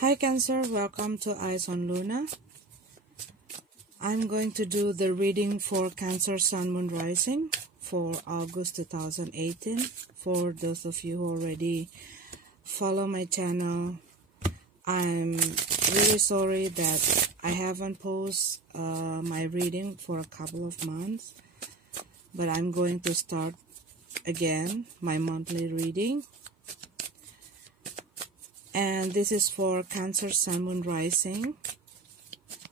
Hi Cancer, welcome to Eyes on Luna. I'm going to do the reading for Cancer Sun Moon Rising for August 2018. For those of you who already follow my channel, I'm really sorry that I haven't posted my reading for a couple of months, but I'm going to start again my monthly reading. And this is for Cancer Sun Moon Rising.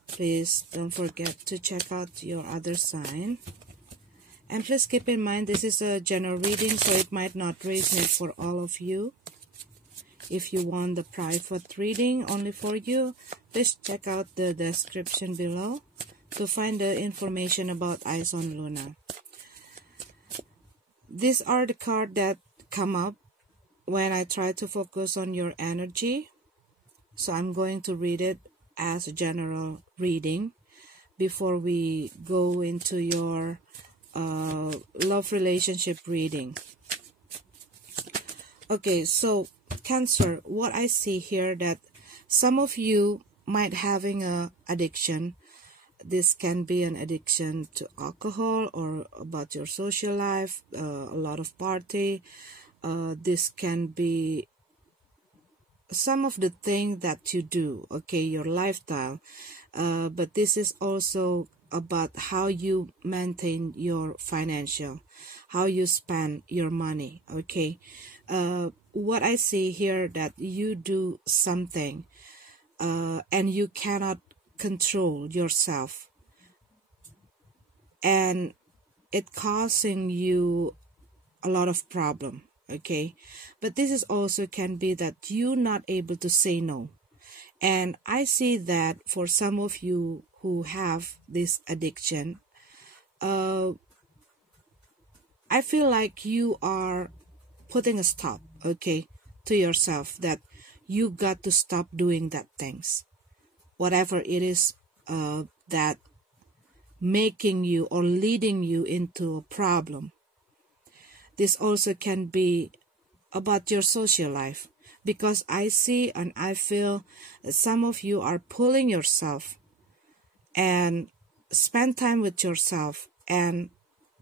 Please don't forget to check out your other sign. And please keep in mind this is a general reading, so it might not resonate for all of you. If you want the private reading only for you, please check out the description below to find the information about Eyes on Luna. These are the cards that come up when I try to focus on your energy. So I'm going to read it as a general reading before we go into your love relationship reading. Okay, so Cancer, what I see here that some of you might having a addiction. This can be an addiction to alcohol or about your social life, a lot of party. This can be some of the things that you do, okay, your lifestyle, but this is also about how you maintain your financial, how you spend your money, okay. What I see here that you do something and you cannot control yourself, and it causing you a lot of problem, okay. But this is also can be that you're not able to say no. And I see that for some of you who have this addiction, I feel like you are putting a stop, okay, to yourself, that you got to stop doing that things, whatever it is that making you or leading you into a problem. This also can be about your social life, because I see and I feel that some of you are pulling yourself and spend time with yourself and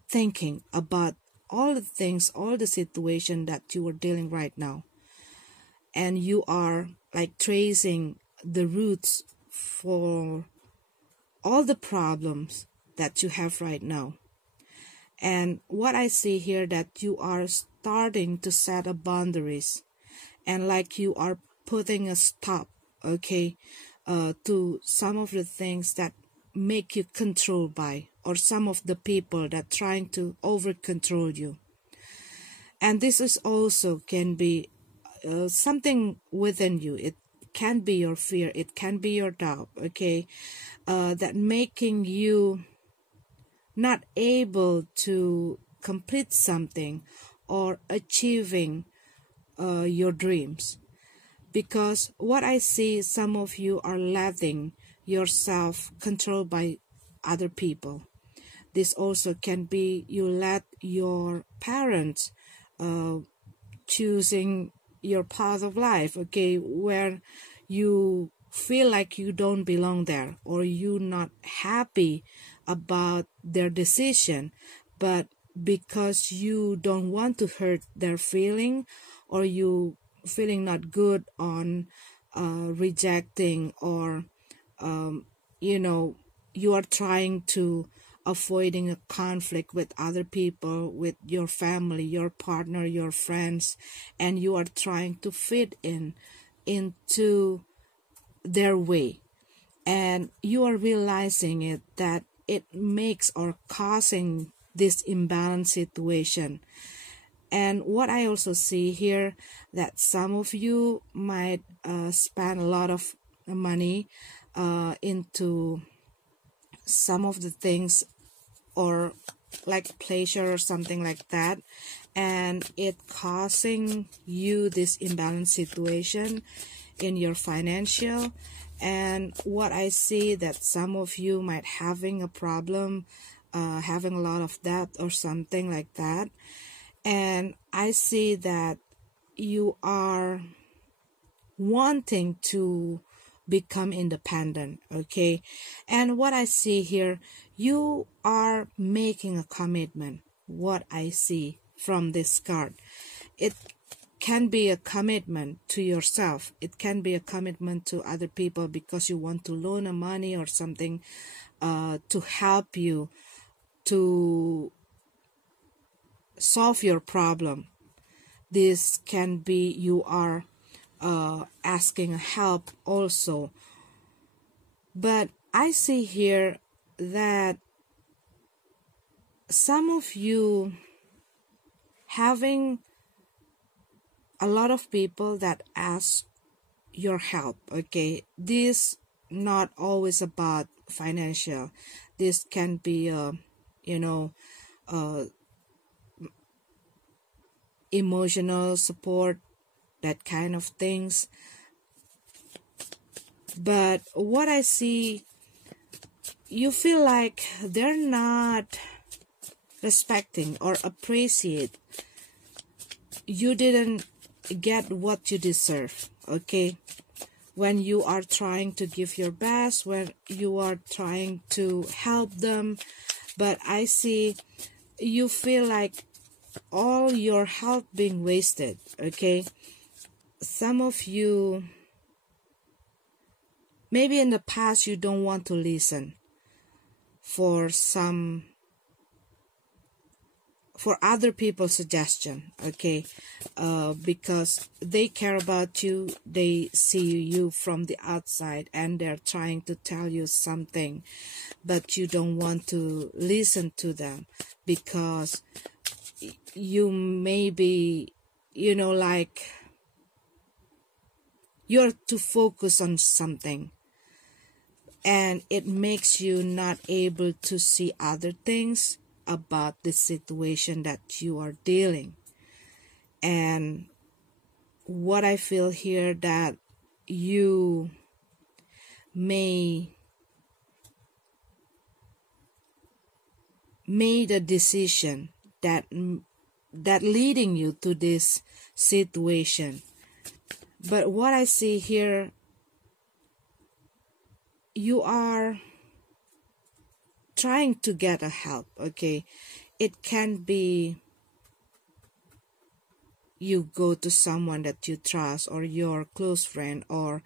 thinking about all the things, all the situation that you are dealing right now. And you are like tracing the roots for all the problems that you have right now. And what I see here that you are starting to set up boundaries, and like you are putting a stop, okay, to some of the things that make you controlled by, or some of the people that trying to over control you. And this is also can be something within you. It can be your fear, it can be your doubt, okay, that making you not able to complete something or achieving your dreams. Because what I see, some of you are letting yourself controlled by other people. This also can be you let your parents choosing your path of life, okay, where you feel like you don't belong there, or you're not happy about their decision, but because you don't want to hurt their feeling, or you feeling not good on rejecting, or you are trying to avoiding a conflict with other people, with your family, your partner, your friends, and you are trying to fit into their way, and you are realizing it that it makes or causing this imbalanced situation. And what I also see here that some of you might spend a lot of money into some of the things, or like pleasure or something like that, and it causing you this imbalanced situation in your financial. And what I see that some of you might having a problem, having a lot of debt or something like that. And I see that you are wanting to become independent, okay? And what I see here, you are making a commitment. What I see from this card, it can be a commitment to yourself. It can be a commitment to other people because you want to loan a money or something to help you to solve your problem. This can be you are asking help also. But I see here that some of you having a lot of people that ask your help, okay? This not always about financial. This can be emotional support, that kind of things. But what I see, you feel like they're not respecting or appreciate. You didn't get what you deserve, okay? When you are trying to give your best, when you are trying to help them, but I see you feel like all your help being wasted, okay? Some of you, maybe in the past you don't want to listen for other people's suggestion, okay? Because they care about you, they see you from the outside and they're trying to tell you something, but you don't want to listen to them because you may be, like you're too focused on something and it makes you not able to see other things about the situation that you are dealing. And what I feel here, that you may made a decision that leading you to this situation. But what I see here, you are trying to get a help, okay? It can be you go to someone that you trust, or your close friend, or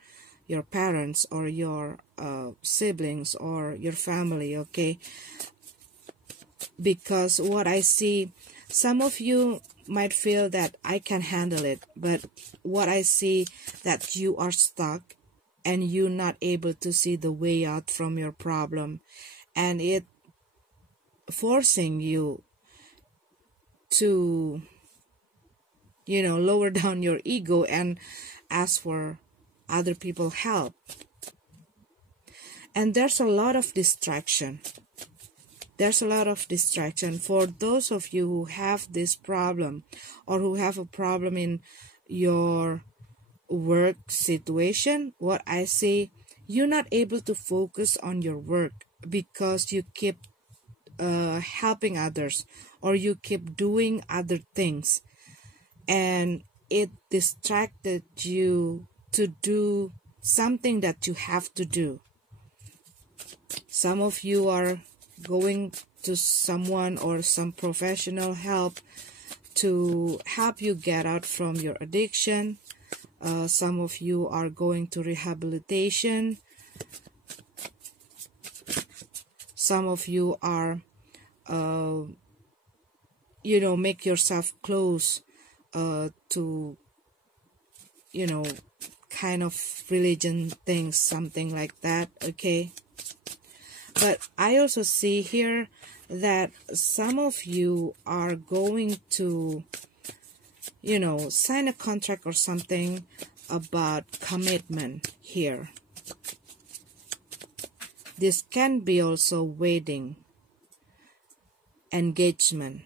your parents, or your siblings, or your family, okay? Because what I see, some of you might feel that I can handle it, but what I see, that you are stuck and you're not able to see the way out from your problem, and it forcing you to lower down your ego and ask for other people help. And there's a lot of distraction. There's a lot of distraction for those of you who have this problem, or who have a problem in your work situation. What I see, you're not able to focus on your work because you keep helping others, or you keep doing other things, and it distracted you to do something that you have to do. Some of you are going to someone or some professional help to help you get out from your addiction. Some of you are going to rehabilitation. Some of you are make yourself close to kind of religion things, something like that, okay? But I also see here that some of you are going to, sign a contract or something about commitment here. This can be also wedding, engagement.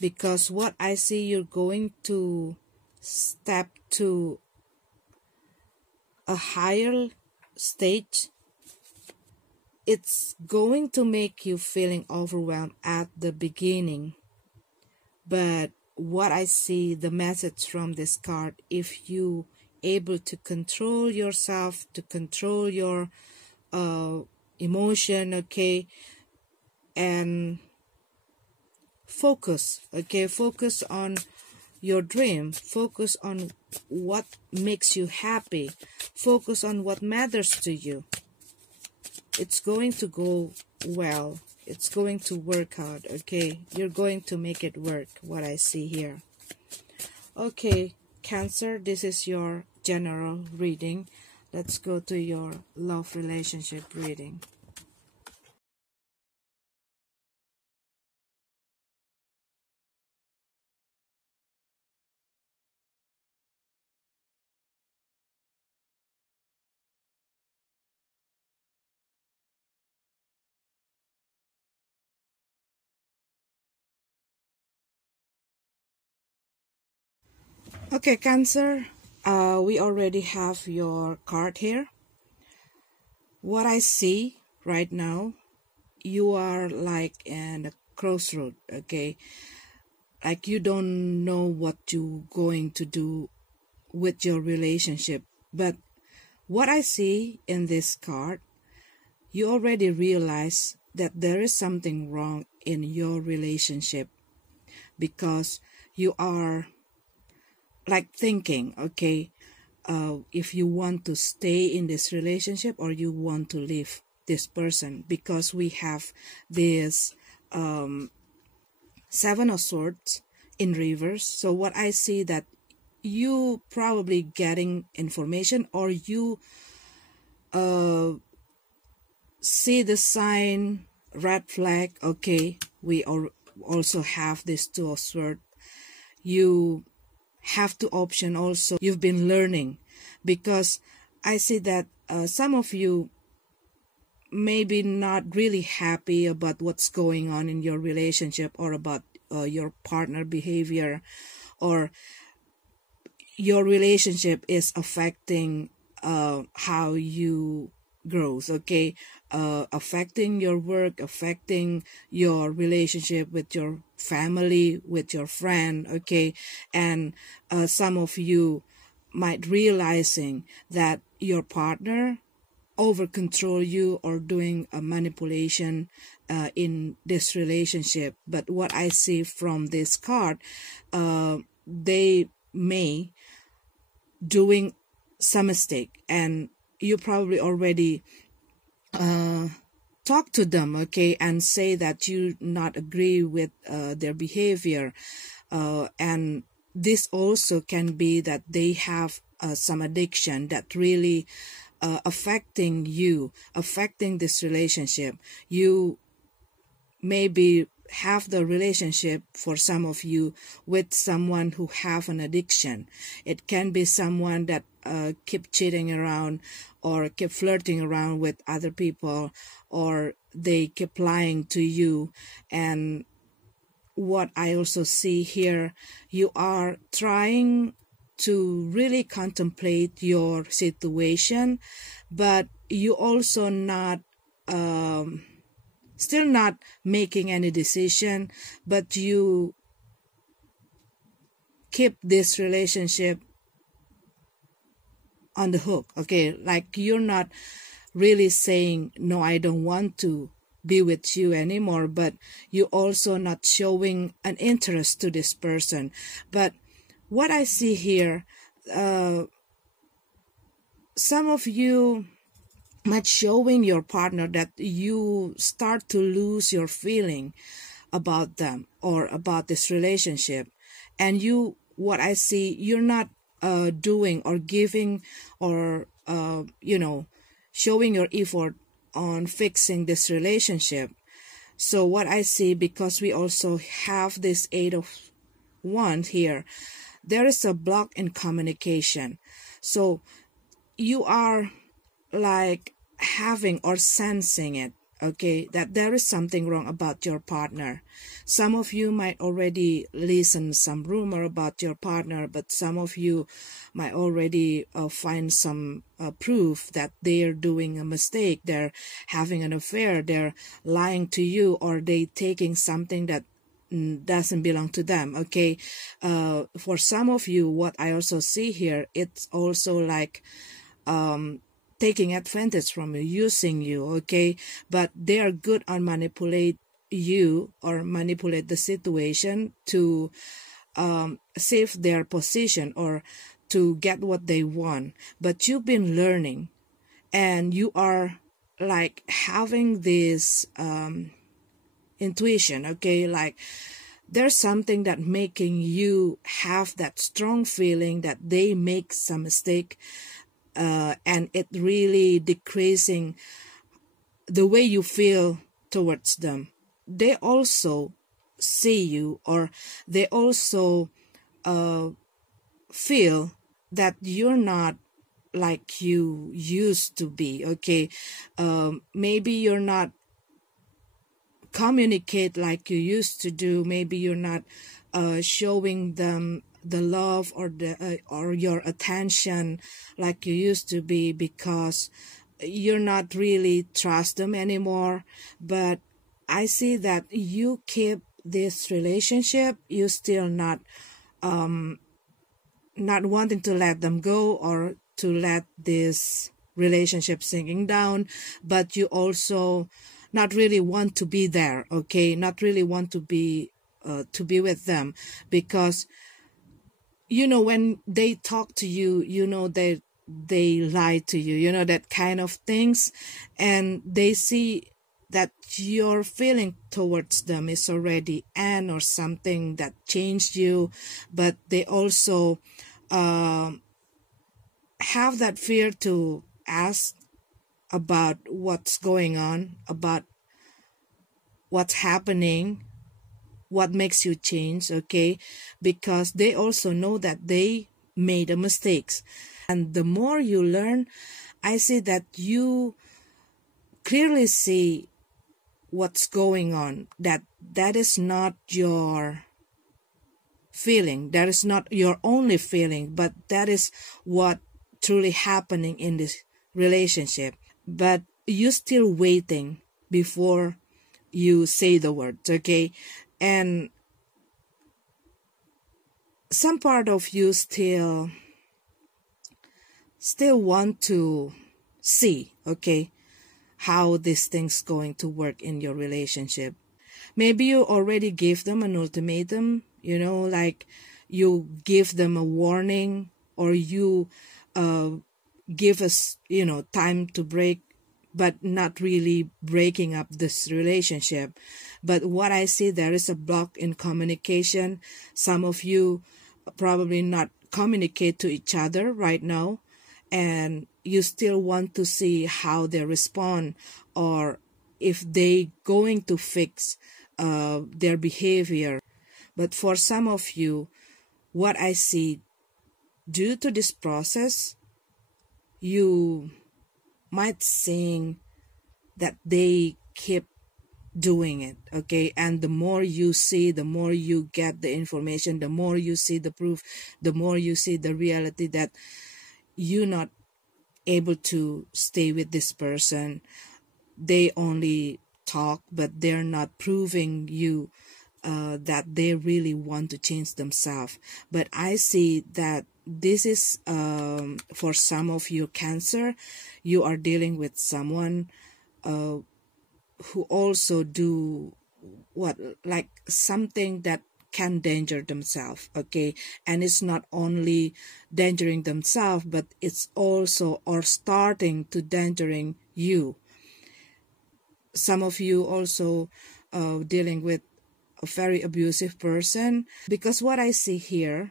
Because what I see, you're going to step to a higher stage. It's going to make you feeling overwhelmed at the beginning, but what I see, the message from this card, if you able to control yourself, to control your emotion, okay, and focus, okay, focus on your dream, focus on what makes you happy, focus on what matters to you. It's going to go well. It's going to work out, okay? You're going to make it work, what I see here. Okay, Cancer, this is your general reading. Let's go to your love relationship reading. Okay, Cancer, we already have your card here. What I see right now, you are like in a crossroad, okay? Like you don't know what you're going to do with your relationship. But what I see in this card, you already realize that there is something wrong in your relationship, because you are like thinking, okay, if you want to stay in this relationship or you want to leave this person, because we have this Seven of Swords in reverse. So what I see, that you probably getting information, or you see the sign, red flag, okay, we also have this Two of Swords. You have two option also. You've been learning, because I see that some of you maybe not really happy about what's going on in your relationship, or about your partner behavior, or your relationship is affecting how you grows, okay, affecting your work, affecting your relationship with your family, with your friend, okay, and some of you might realizing that your partner over control you or doing a manipulation in this relationship. But what I see from this card, they may doing some mistake, and you probably already talk to them, okay, and say that you not agree with their behavior, and this also can be that they have some addiction that really affecting you, affecting this relationship. You maybe have the relationship, for some of you, with someone who have an addiction. It can be someone that keep cheating around, or keep flirting around with other people, or they keep lying to you. And what I also see here, you are trying to really contemplate your situation, but you also not still not making any decision, but you keep this relationship on the hook, okay, like you're not really saying, no, I don't want to be with you anymore, but you also not showing an interest to this person. But what I see here, some of you might showing your partner that you start to lose your feeling about them or about this relationship, and you, what I see, you're not doing or giving or showing your effort on fixing this relationship. So what I see, because we also have this Eight of Wands here, there is a block in communication. So you are like having or sensing it, okay, that there is something wrong about your partner. Some of you might already listen some rumor about your partner, but some of you might already find some proof that they're doing a mistake, they're having an affair, they're lying to you, or they taking something that doesn't belong to them. Okay, for some of you, what I also see here, it's also like taking advantage from you, using you. Okay, but they are good on manipulate you or manipulate the situation to save their position or to get what they want. But you've been learning, and you are like having this intuition. Okay, like there's something that making you have that strong feeling that they make some mistake, and it really decreasing the way you feel towards them. They also see you, or they also feel that you're not like you used to be. Okay, maybe you're not communicate like you used to do. Maybe you're not showing them the love or the or your attention like you used to be, because you're not really trust them anymore. But I see that you keep this relationship. You still not wanting to let them go or to let this relationship sinking down, but you also not really want to be there. Okay, not really want to be with them, because you know when they talk to you, you know they lie to you, you know, that kind of things, and they see that your feeling towards them is already an or something that changed you, but they also have that fear to ask about what's going on, about what's happening, what makes you change. Okay, because they also know that they made a mistakes. And the more you learn, I see that you clearly see what's going on, that is not your feeling, that is not your only feeling, but that is what truly happening in this relationship. But you still waiting before you say the words. Okay, and some part of you still want to see, okay, how this thing's going to work in your relationship. Maybe you already gave them an ultimatum, you know, like you give them a warning, or you give us, you know, time to break, but not really breaking up this relationship. But what I see, there is a block in communication. Some of you probably not communicate to each other right now, and you still want to see how they respond, or if they going to fix their behavior. But for some of you, what I see, due to this process, you might think that they keep doing it. Okay, and the more you see, the more you get the information, the more you see the proof, the more you see the reality that you're not able to stay with this person. They only talk, but they're not proving you that they really want to change themselves. But I see that this is for some of you Cancer, you are dealing with someone who also do what, like something that can danger themselves. Okay, and it's not only endangering themselves, but it's also or starting to endangering you. Some of you also dealing with a very abusive person, because what I see here,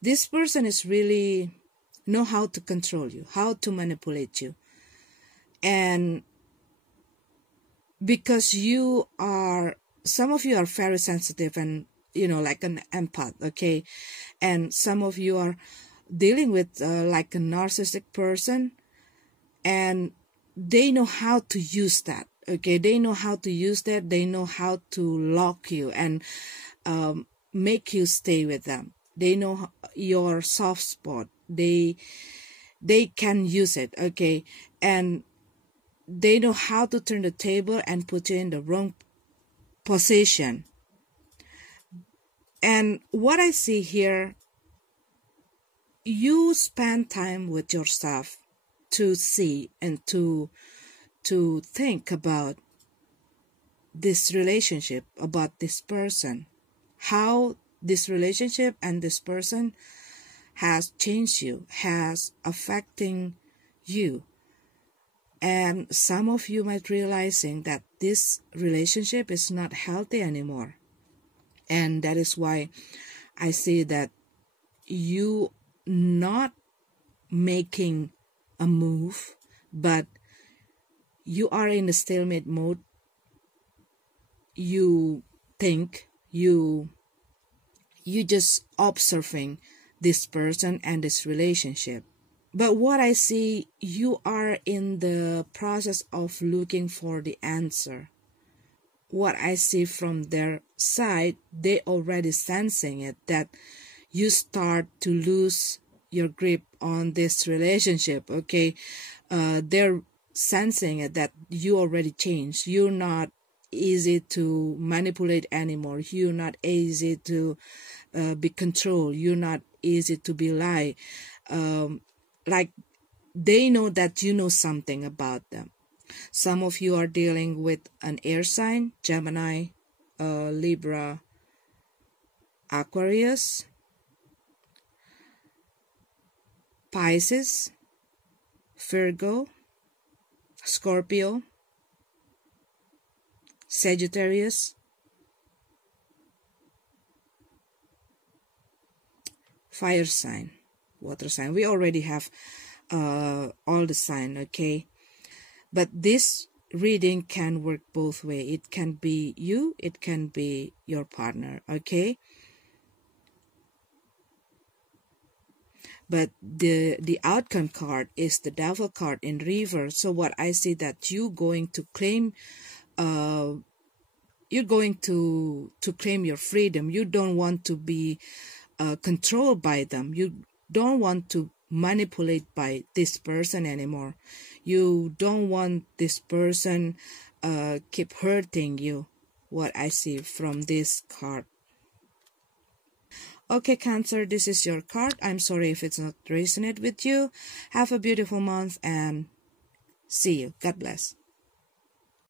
this person is really know how to control you, how to manipulate you. And because you are, some of you are very sensitive and, you know, like an empath. Okay, and some of you are dealing with like a narcissistic person, and they know how to use that. Okay, they know how to use that. They know how to lock you and make you stay with them. They know your soft spot. They can use it. Okay, and they know how to turn the table and put you in the wrong position. And what I see here, you spend time with yourself to see and to think about this relationship, about this person, how this relationship and this person has changed you, has affecting you. And some of you might realizing that this relationship is not healthy anymore. And that is why I see that you not making a move, but you are in a stalemate mode. You think, you just observing this person and this relationship. But what I see, you are in the process of looking for the answer. What I see from their side, they already sensing it, that you start to lose your grip on this relationship, okay? They're sensing it, that you already changed. You're not easy to manipulate anymore. You're not easy to be controlled. You're not easy to be lied. Like they know that you know something about them. Some of you are dealing with an air sign, Gemini, Libra, Aquarius, Pisces, Virgo, Scorpio, Sagittarius, fire sign, water sign. We already have all the sign, okay? But this reading can work both ways. It can be you, it can be your partner, okay? But the outcome card is the devil card in reverse. So what I see, that you going to claim, you're going to claim your freedom. You don't want to be controlled by them. You don't want to manipulate by this person anymore. You don't want this person keep hurting you. What I see from this card. Okay, Cancer, this is your card. I'm sorry if it's not resonate with you. Have a beautiful month and see you. God bless.